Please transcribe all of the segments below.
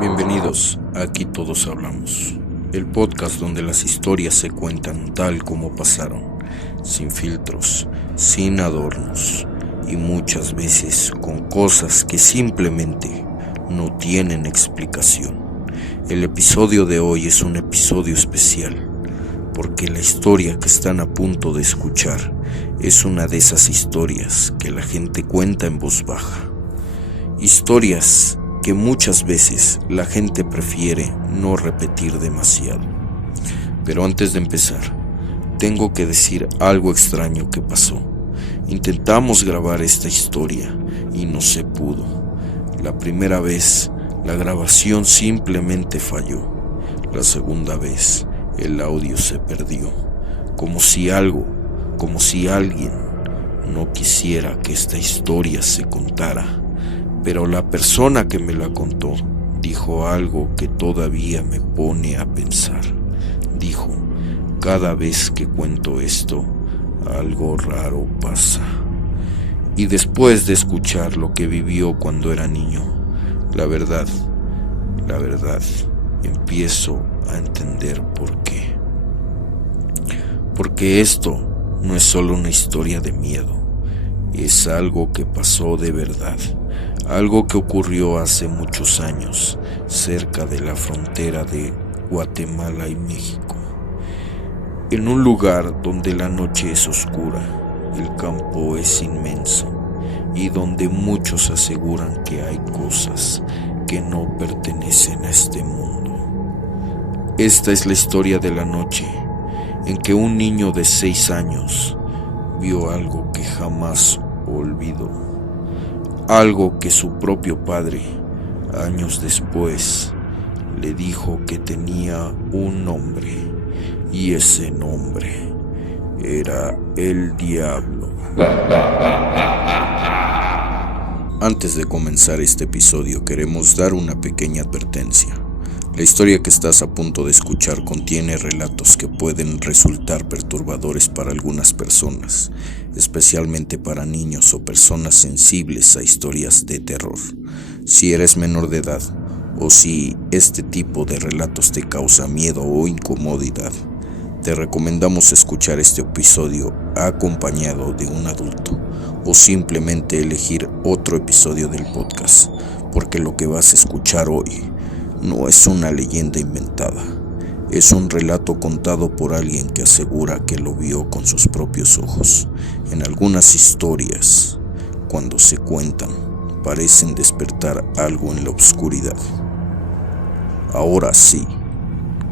Bienvenidos a Aquí Todos Hablamos, el podcast donde las historias se cuentan tal como pasaron, sin filtros, sin adornos y muchas veces con cosas que simplemente no tienen explicación. El episodio de hoy es un episodio especial, porque la historia que están a punto de escuchar es una de esas historias que la gente cuenta en voz baja. Historias que muchas veces la gente prefiere no repetir demasiado. Pero antes de empezar, tengo que decir algo extraño que pasó. Intentamos grabar esta historia y no se pudo. La primera vez, la grabación simplemente falló. La segunda vez, el audio se perdió. Como si alguien no quisiera que esta historia se contara. Pero la persona que me la contó dijo algo que todavía me pone a pensar. Dijo: cada vez que cuento esto, algo raro pasa. Y después de escuchar lo que vivió cuando era niño, la verdad, empiezo a entender por qué. Porque esto no es solo una historia de miedo, es algo que pasó de verdad. Algo que ocurrió hace muchos años, cerca de la frontera de Guatemala y México. En un lugar donde la noche es oscura, el campo es inmenso y donde muchos aseguran que hay cosas que no pertenecen a este mundo. Esta es la historia de la noche en que un niño de 6 años vio algo que jamás olvidó. Algo que su propio padre, años después, le dijo que tenía un nombre, y ese nombre era el diablo. Antes de comenzar este episodio, queremos dar una pequeña advertencia. La historia que estás a punto de escuchar contiene relatos que pueden resultar perturbadores para algunas personas, especialmente para niños o personas sensibles a historias de terror. Si eres menor de edad o si este tipo de relatos te causa miedo o incomodidad, te recomendamos escuchar este episodio acompañado de un adulto o simplemente elegir otro episodio del podcast, porque lo que vas a escuchar hoy no es una leyenda inventada, es un relato contado por alguien que asegura que lo vio con sus propios ojos. En algunas historias, cuando se cuentan, parecen despertar algo en la oscuridad. Ahora sí,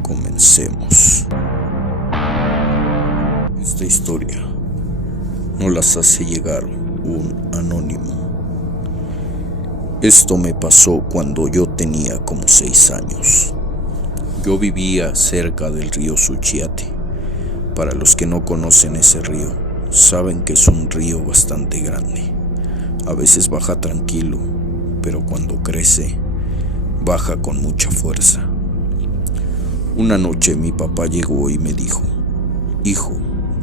comencemos. Esta historia nos las hace llegar un anónimo. Esto me pasó cuando yo tenía como 6 años. Yo vivía cerca del río Suchiate. Para los que no conocen ese río, saben que es un río bastante grande. A veces baja tranquilo, pero cuando crece, baja con mucha fuerza. Una noche mi papá llegó y me dijo: hijo,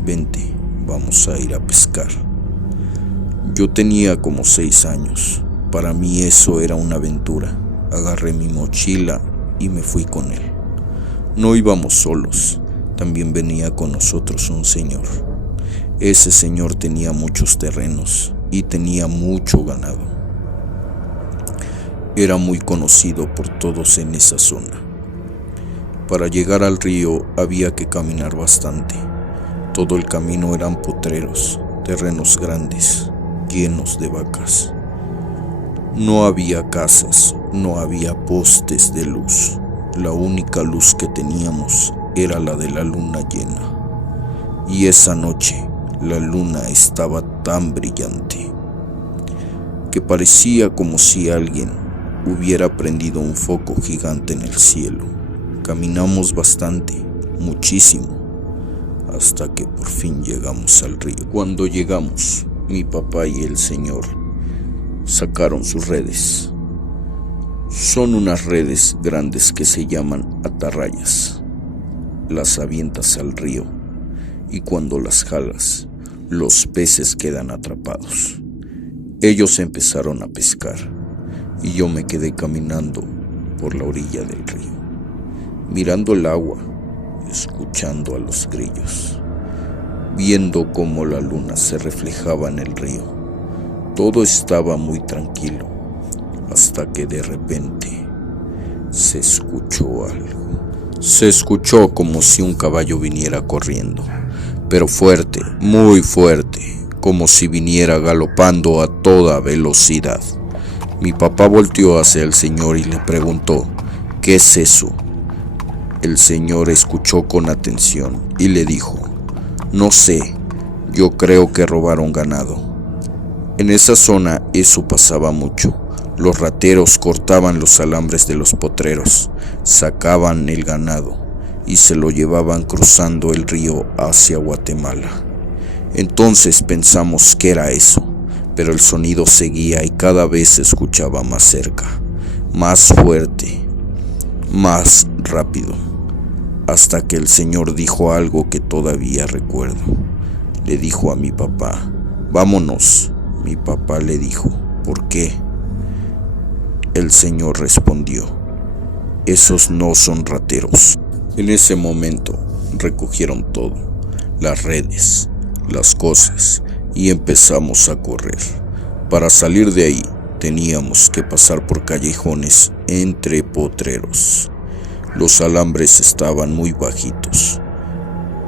vente, vamos a ir a pescar. Yo tenía como 6 años. Para mí eso era una aventura. Agarré mi mochila y me fui con él. No íbamos solos, también venía con nosotros un señor. Ese señor tenía muchos terrenos y tenía mucho ganado. Era muy conocido por todos en esa zona. Para llegar al río había que caminar bastante. Todo el camino eran potreros, terrenos grandes, llenos de vacas. No había casas, no había postes de luz. La única luz que teníamos era la de la luna llena. Y esa noche la luna estaba tan brillante que parecía como si alguien hubiera prendido un foco gigante en el cielo. Caminamos bastante, muchísimo, hasta que por fin llegamos al río. Cuando llegamos, mi papá y el señor sacaron sus redes. Son unas redes grandes que se llaman atarrayas. Las avientas al río y cuando las jalas, los peces quedan atrapados. Ellos empezaron a pescar y yo me quedé caminando por la orilla del río, mirando el agua, escuchando a los grillos, viendo cómo la luna se reflejaba en el río. Todo estaba muy tranquilo, hasta que de repente se escuchó algo. Se escuchó como si un caballo viniera corriendo, pero fuerte, muy fuerte, como si viniera galopando a toda velocidad. Mi papá volteó hacia el señor y le preguntó: ¿qué es eso? El señor escuchó con atención y le dijo: no sé, yo creo que robaron ganado. En esa zona eso pasaba mucho. Los rateros cortaban los alambres de los potreros, sacaban el ganado y se lo llevaban cruzando el río hacia Guatemala. Entonces pensamos que era eso, pero el sonido seguía y cada vez se escuchaba más cerca, más fuerte, más rápido, hasta que el señor dijo algo que todavía recuerdo. Le dijo a mi papá: vámonos. Mi papá le dijo: ¿por qué? El señor respondió: esos no son rateros. En ese momento recogieron todo, las redes, las cosas, y empezamos a correr. Para salir de ahí teníamos que pasar por callejones entre potreros. Los alambres estaban muy bajitos.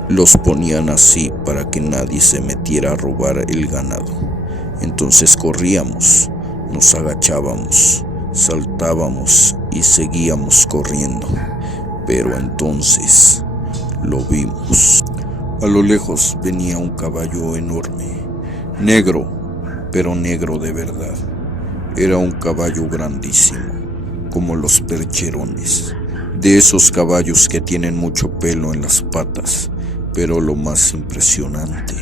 Los ponían así para que nadie se metiera a robar el ganado. Entonces corríamos, nos agachábamos, saltábamos y seguíamos corriendo. Pero entonces lo vimos. A lo lejos venía un caballo enorme, negro, pero negro de verdad. Era un caballo grandísimo, como los percherones, de esos caballos que tienen mucho pelo en las patas. Pero lo más impresionante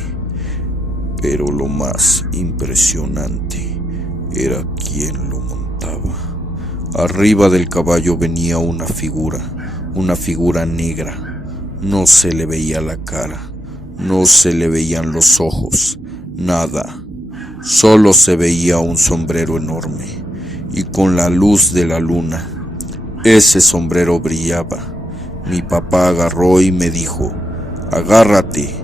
era quién lo montaba. Arriba del caballo venía una figura negra. No se le veía la cara, no se le veían los ojos, nada. Solo se veía un sombrero enorme y con la luz de la luna, ese sombrero brillaba. Mi papá agarró y me dijo: agárrate.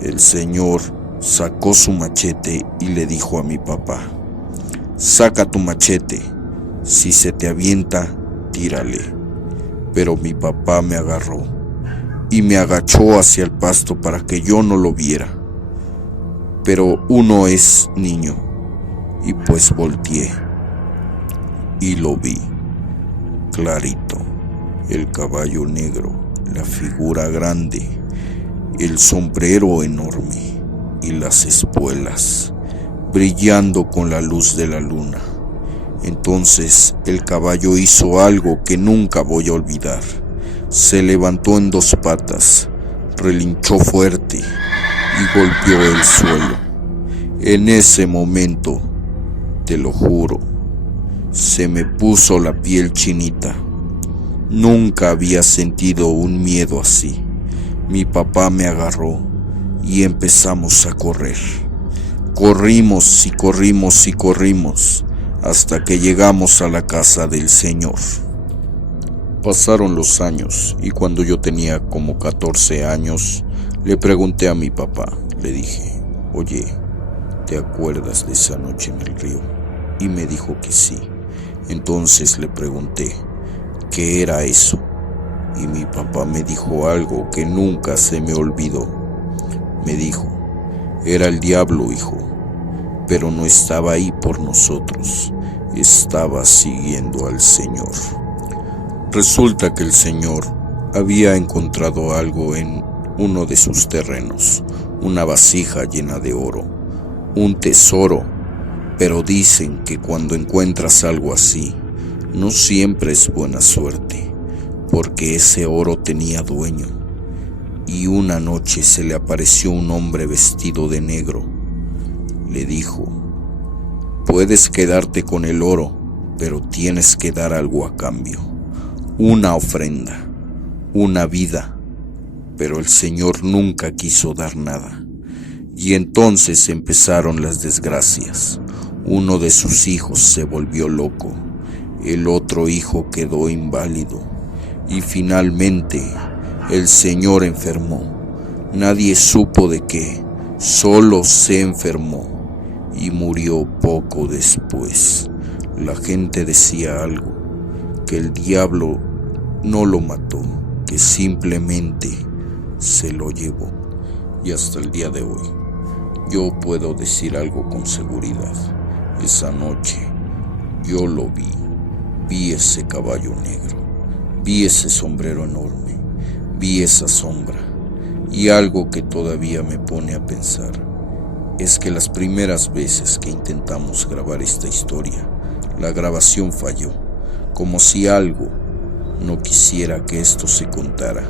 El señor sacó su machete y le dijo a mi papá: saca tu machete, si se te avienta, tírale. Pero mi papá me agarró y me agachó hacia el pasto para que yo no lo viera. Pero uno es niño, y pues volteé y lo vi clarito. El caballo negro, la figura grande, el sombrero enorme y las espuelas brillando con la luz de la luna. Entonces el caballo hizo algo que nunca voy a olvidar. Se levantó en dos patas, relinchó fuerte y golpeó el suelo. En ese momento, te lo juro, se me puso la piel chinita. Nunca había sentido un miedo así. Mi papá me agarró y empezamos a correr. Corrimos y corrimos y corrimos hasta que llegamos a la casa del señor. Pasaron los años y cuando yo tenía como 14 años, le pregunté a mi papá, le dije: oye, ¿te acuerdas de esa noche en el río? Y me dijo que sí. Entonces le pregunté: ¿qué era eso? Y mi papá me dijo algo que nunca se me olvidó. Me dijo: era el diablo, hijo, pero no estaba ahí por nosotros, estaba siguiendo al Señor. Resulta que el Señor había encontrado algo en uno de sus terrenos, una vasija llena de oro, un tesoro, pero dicen que cuando encuentras algo así, no siempre es buena suerte, porque ese oro tenía dueño, y una noche se le apareció un hombre vestido de negro. Le dijo: puedes quedarte con el oro, pero tienes que dar algo a cambio, una ofrenda, una vida. Pero el Señor nunca quiso dar nada, y entonces empezaron las desgracias. Uno de sus hijos se volvió loco, el otro hijo quedó inválido y finalmente el señor enfermó. Nadie supo de qué, solo se enfermó y murió poco después. La gente decía algo, que el diablo no lo mató, que simplemente se lo llevó. Y hasta el día de hoy, yo puedo decir algo con seguridad. Esa noche, yo lo vi ese caballo negro, vi ese sombrero enorme, vi esa sombra. Y algo que todavía me pone a pensar es que las primeras veces que intentamos grabar esta historia, la grabación falló, como si algo no quisiera que esto se contara.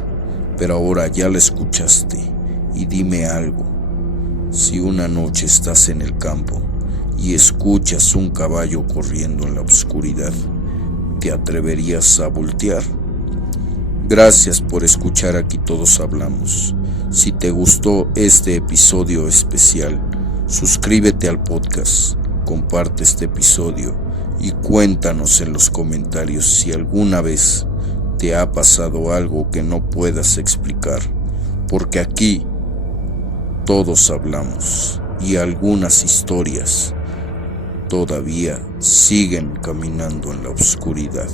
Pero ahora ya la escuchaste y dime algo. Si una noche estás en el campo y escuchas un caballo corriendo en la oscuridad, ¿te atreverías a voltear? Gracias por escuchar Aquí Todos Hablamos. Si te gustó este episodio especial, suscríbete al podcast, comparte este episodio y cuéntanos en los comentarios si alguna vez te ha pasado algo que no puedas explicar, porque aquí todos hablamos y algunas historias todavía siguen caminando en la oscuridad.